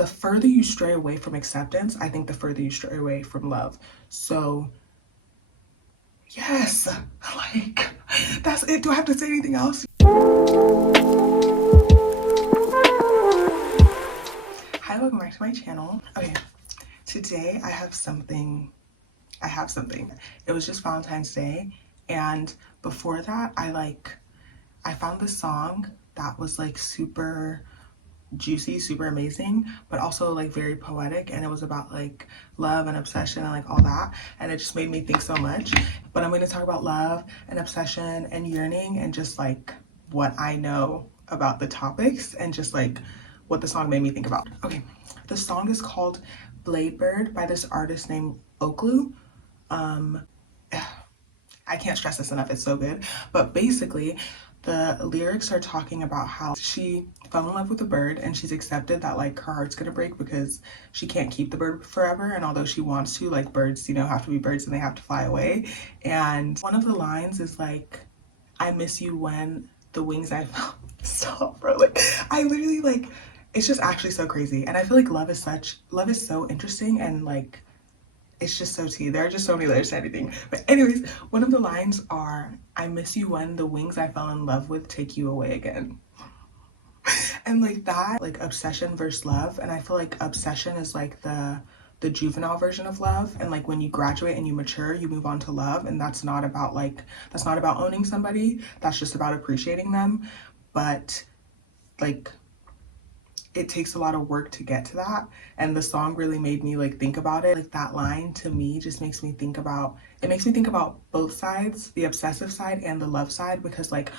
the further you stray away from acceptance, I think the further you stray away from love. So yes, like that's it. Do I have to say anything else? Hi, welcome back to my channel. Okay, today I have something. It was just Valentine's Day, and before that I found this song that was like super juicy, super amazing, but also like very poetic, and it was about like love and obsession and like all that, and it just made me think so much. But I'm going to talk about love and obsession and yearning and just like what I know about the topics and just like what the song made me think about. Okay, the song is called Bladebird by this artist named Oklu. I can't stress this enough, it's so good. But basically, the lyrics are talking about how she fell in love with a bird and she's accepted that like her heart's gonna break because she can't keep the bird forever. And although she wants to, like birds, you know, have to be birds and they have to fly away. And one of the lines is like, I miss you when the wings I felt. Stop, bro. Like, I literally like, it's just actually so crazy. And I feel like love is so interesting and like, it's just so tea. There are just so many layers to anything. But anyways, one of the lines are, I miss you when the wings I fell in love with take you away again. And like that, like obsession versus love. And I feel like obsession is like the juvenile version of love. And like when you graduate and you mature, you move on to love. And that's not about owning somebody. That's just about appreciating them. But like, it takes a lot of work to get to that, and the song really made me like think about it. Like that line to me just makes me think about both sides, the obsessive side and the love side, because like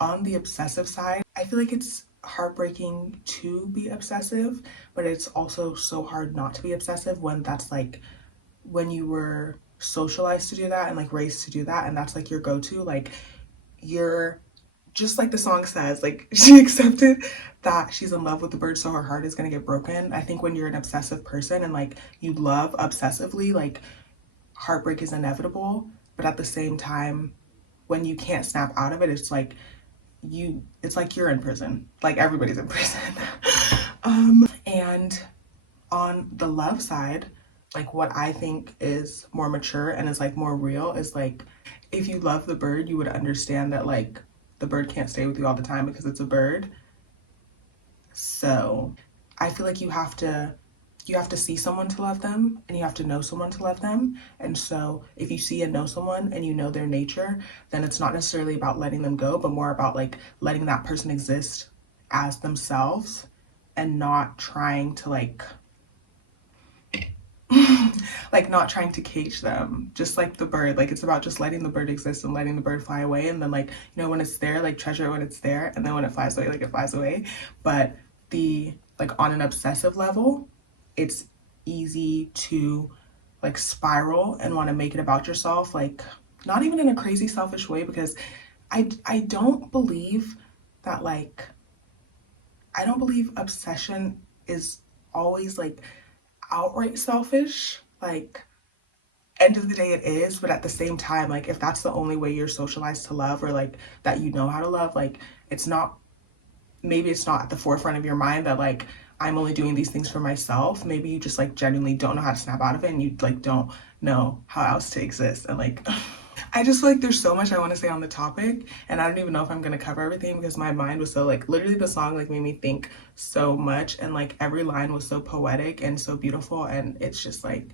on the obsessive side, I feel like it's heartbreaking to be obsessive, but it's also so hard not to be obsessive when that's like when you were socialized to do that and like raised to do that, and that's like your go-to. Like you're just like the song says, like she accepted that she's in love with the bird, so her heart is gonna get broken. I think when you're an obsessive person and like you love obsessively, like heartbreak is inevitable. But at the same time, when you can't snap out of it, it's like you're in prison. Like everybody's in prison. And on the love side, like what I think is more mature and is like more real is like, if you love the bird, you would understand that like the bird can't stay with you all the time because it's a bird. So I feel like you have to see someone to love them, and you have to know someone to love them. And so if you see and know someone and you know their nature, then it's not necessarily about letting them go, but more about like letting that person exist as themselves and not trying to like not trying to cage them, just like the bird. Like it's about just letting the bird exist and letting the bird fly away, and then like, you know, when it's there, like treasure it when it's there, and then when it flies away, like it flies away. But the like on an obsessive level, it's easy to like spiral and want to make it about yourself, like not even in a crazy selfish way, because I don't believe that like I don't believe obsession is always like outright selfish. Like end of the day it is, but at the same time, like if that's the only way you're socialized to love, or like that you know how to love, like it's not, maybe it's not at the forefront of your mind that like I'm only doing these things for myself. Maybe you just like genuinely don't know how to snap out of it, and you like don't know how else to exist. And like I just feel like there's so much I want to say on the topic, and I don't even know if I'm gonna cover everything because my mind was so like, literally the song like made me think so much, and like every line was so poetic and so beautiful, and it's just like,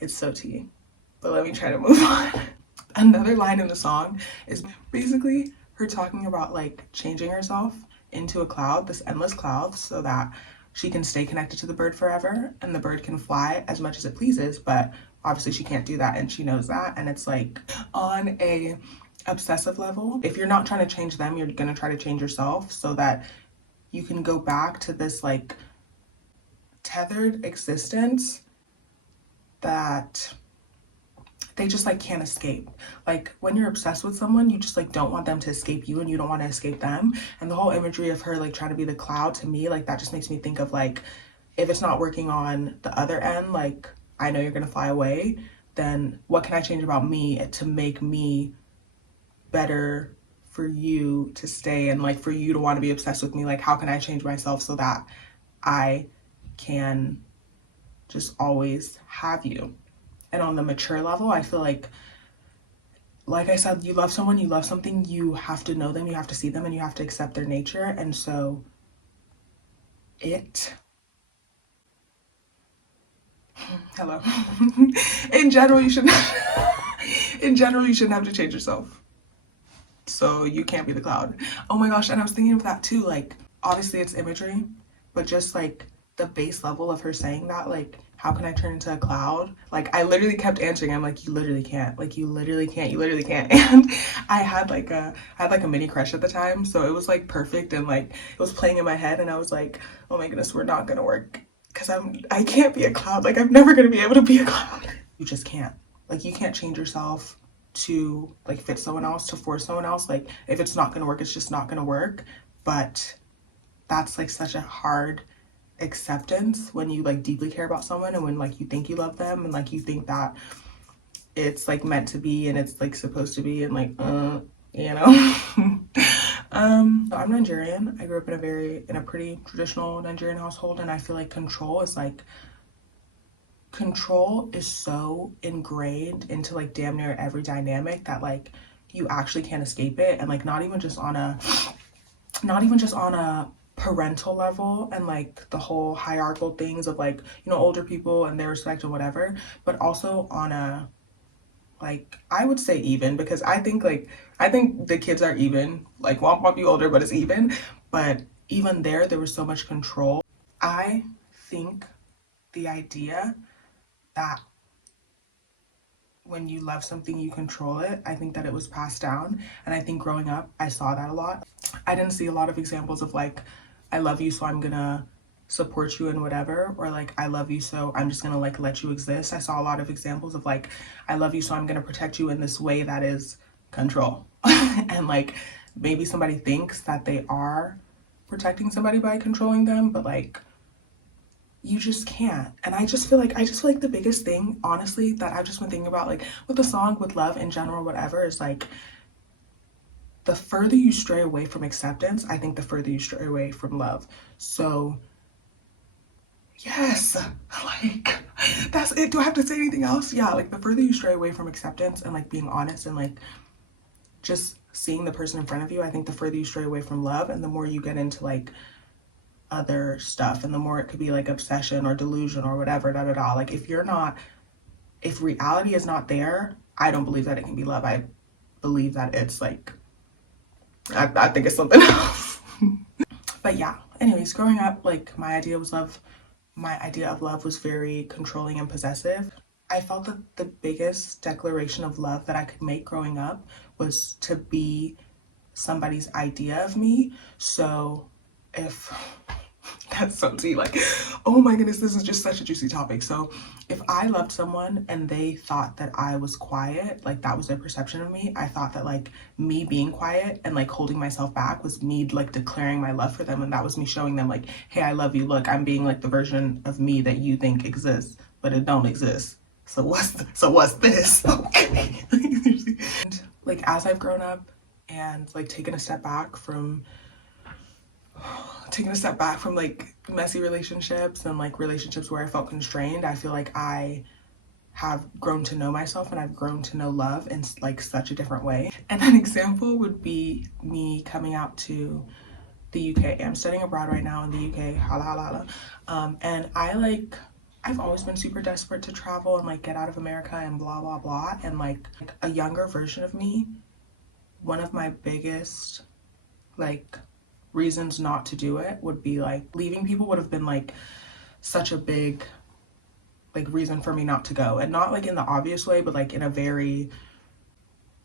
it's so tea. But let me try to move on. Another line in the song is basically her talking about like changing herself into a cloud, this endless cloud, so that she can stay connected to the bird forever, and the bird can fly as much as it pleases. But obviously she can't do that, and she knows that. And it's like, on a obsessive level, if you're not trying to change them, you're gonna try to change yourself so that you can go back to this like tethered existence that they just like can't escape. Like when you're obsessed with someone, you just like don't want them to escape you, and you don't want to escape them. And the whole imagery of her like trying to be the cloud, to me, like that just makes me think of like, if it's not working on the other end, like I know you're gonna fly away, then what can I change about me to make me better for you to stay, and like for you to want to be obsessed with me? Like how can I change myself so that I can just always have you. And on the mature level, I feel like I said, you love someone, you love something, you have to know them, you have to see them, and you have to accept their nature. And so it, hello. In general, you shouldn't, in general, you shouldn't have to change yourself. So you can't be the cloud. Oh my gosh, and I was thinking of that too, like, obviously it's imagery, but just like the base level of her saying that, like, how can I turn into a cloud? Like, I literally kept answering, I'm like, you literally can't, like, you literally can't, you literally can't. And I had like a mini crush at the time, so it was like perfect, and like it was playing in my head, and I was like, oh my goodness, we're not gonna work, because I can't be a cloud, like, I'm never gonna be able to be a cloud. You just can't. Like, you can't change yourself to like fit someone else, to force someone else. Like, if it's not gonna work, it's just not gonna work. But that's like such a hard acceptance when you like deeply care about someone, and when like you think you love them, and like you think that it's like meant to be, and it's like supposed to be, and like you know. I'm Nigerian. I grew up in a pretty traditional Nigerian household, and I feel like control is so ingrained into like damn near every dynamic that like you actually can't escape it. And like not even just on a parental level, and like the whole hierarchical things of like, you know, older people and their respect and whatever, but also on a, like, I would say even, because I think the kids are even, like, womp womp, you older, but it's even. But even there was so much control. I think the idea that when you love something, you control it, I think that it was passed down. And I think growing up, I saw that a lot. I didn't see a lot of examples of like, I love you, so I'm gonna support you in whatever, or like, I love you, so I'm just gonna like let you exist. I saw a lot of examples of like, I love you, so I'm gonna protect you in this way that is control. And like, maybe somebody thinks that they are protecting somebody by controlling them, but like, you just can't. And I just feel like the biggest thing, honestly, that I've just been thinking about, like with the song, with love in general, whatever, is like, the further you stray away from acceptance, I think the further you stray away from love. So yes, like, that's it. Do I have to say anything else? Yeah, like the further you stray away from acceptance and like being honest and like just seeing the person in front of you, I think the further you stray away from love, and the more you get into like other stuff, and the more it could be like obsession or delusion or whatever, da da da. Like, if reality is not there, I don't believe that it can be love. I believe that it's like, I think it's something else. But yeah, anyways, growing up, like, my idea of love was very controlling and possessive. I felt that the biggest declaration of love that I could make growing up was to be somebody's idea of me. So if that's so tea, like, oh my goodness, this is just such a juicy topic. So if I loved someone and they thought that I was quiet, like that was their perception of me, I thought that like me being quiet and like holding myself back was me like declaring my love for them, and that was me showing them like, hey, I love you, look, I'm being like the version of me that you think exists, but it don't exist. So what's this? Okay. And like, as I've grown up and like taking a step back from like messy relationships and like relationships where I felt constrained, I feel like I have grown to know myself, and I've grown to know love in like such a different way. And an example would be me coming out to the UK. I'm studying abroad right now in the UK, holla holla holla. And I've always been super desperate to travel and like get out of America and blah blah blah. And like a younger version of me, one of my biggest like reasons not to do it would be like, leaving people would have been like such a big like reason for me not to go. And not like in the obvious way, but like in a very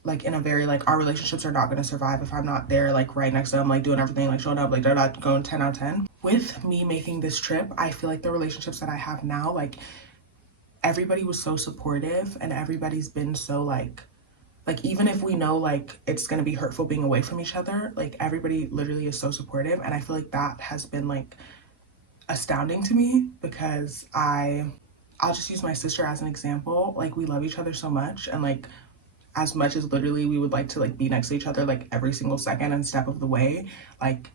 like, our relationships are not going to survive if I'm not there like right next to them, like doing everything, like showing up, like they're not going 10 out of 10. With me making this trip, I feel like the relationships that I have now, like everybody was so supportive, and everybody's been so like even if we know like it's gonna be hurtful being away from each other, like everybody literally is so supportive. And I feel like that has been like astounding to me, because I'll just use my sister as an example. Like, we love each other so much, and like as much as literally we would like to like be next to each other like every single second and step of the way, like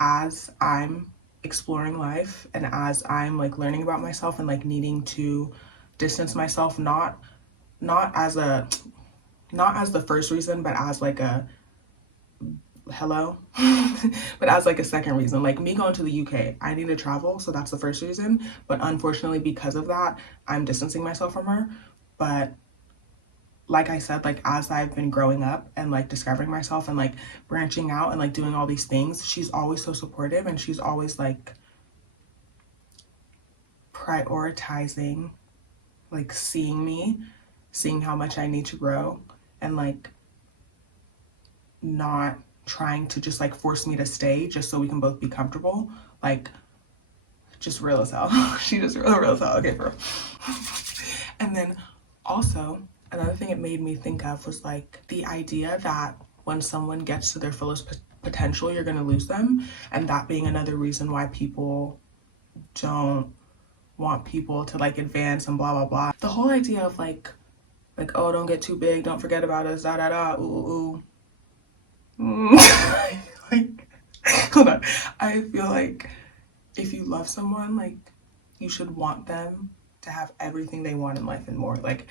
as I'm exploring life and as I'm like learning about myself and like needing to distance myself, not as a not as the first reason, but as like a hello but as like a second reason. Like me going to the UK, I need to travel, so that's the first reason, but unfortunately because of that I'm distancing myself from her. But like I said, like as I've been growing up and like discovering myself and like branching out and like doing all these things, she's always so supportive and she's always like prioritizing, like seeing me, seeing how much I need to grow, and like not trying to just like force me to stay just so we can both be comfortable. Like just real as hell. She just real as hell. Okay, bro. And then also another thing it made me think of was like the idea that when someone gets to their fullest potential, you're gonna lose them, and that being another reason why people don't want people to like advance and blah blah blah. The whole idea of like oh, don't get too big, don't forget about us, da da da, ooh ooh. Like hold on, I feel like if you love someone, like you should want them to have everything they want in life and more. Like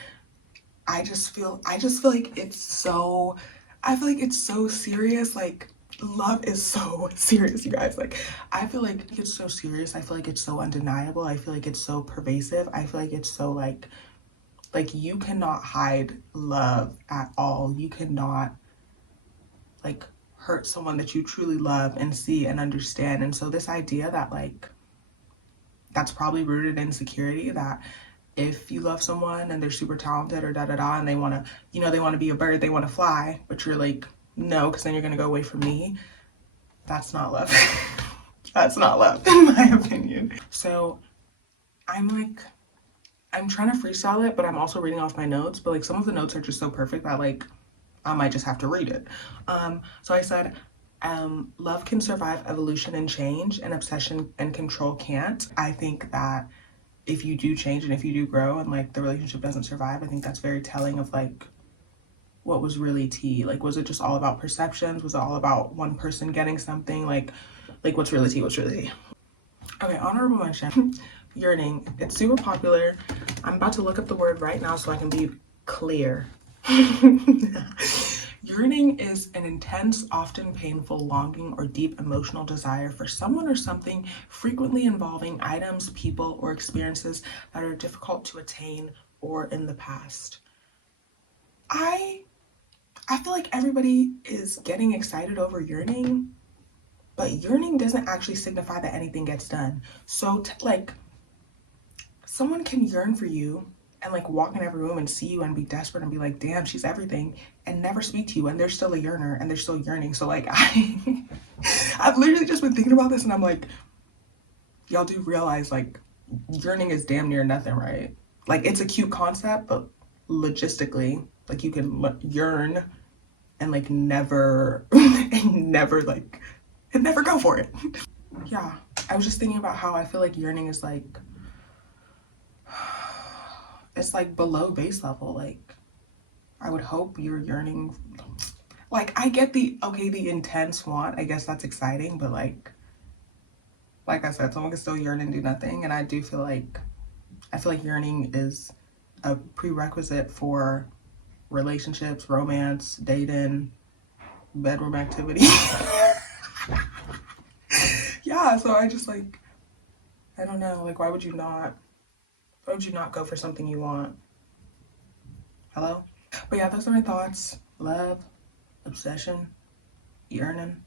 I just feel like it's so, I feel like it's so serious. Like love is so serious, you guys. Like I feel like it's so serious. I feel like it's so undeniable. I feel like it's so pervasive. I feel like it's so like you cannot hide love at all. You cannot like hurt someone that you truly love and see and understand. And so this idea that like that's probably rooted in insecurity, that if you love someone and they're super talented or da da da and they want to, you know, they want to be a bird, they want to fly, but you're like, no, because then you're going to go away from me. That's not love. That's not love in my opinion. So I'm trying to freestyle it, but I'm also reading off my notes, but like some of the notes are just so perfect that like I might just have to read it. So I said, love can survive evolution and change, and obsession and control can't. I think that if you do change and if you do grow and like the relationship doesn't survive, I think that's very telling of like what was really tea. Like was it just all about perceptions? Was it all about one person getting something? Like what's really tea? What's really tea? Okay, honorable mention. Yearning. It's super popular. I'm about to look up the word right now so I can be clear. Yearning is an intense, often painful longing or deep emotional desire for someone or something, frequently involving items, people, or experiences that are difficult to attain or in the past. I feel like everybody is getting excited over yearning, but yearning doesn't actually signify that anything gets done. So like someone can yearn for you and like walk in every room and see you and be desperate and be like, damn, she's everything, and never speak to you, and they're still a yearner and they're still yearning. So like I've literally just been thinking about this and I'm like, y'all do realize like yearning is damn near nothing, right? Like it's a cute concept, but logistically, like you can yearn and like never and never like and never go for it. Yeah, I was just thinking about how I feel like yearning is like, it's like below base level. Like I would hope you're yearning. Like I get the intense want, I guess that's exciting, but like I said, someone can still yearn and do nothing. And I feel like yearning is a prerequisite for relationships, romance, dating, bedroom activity. Yeah, so I just like, I don't know, like why would you not go for something you want? Hello? But yeah, those are my thoughts. Love, obsession, yearning.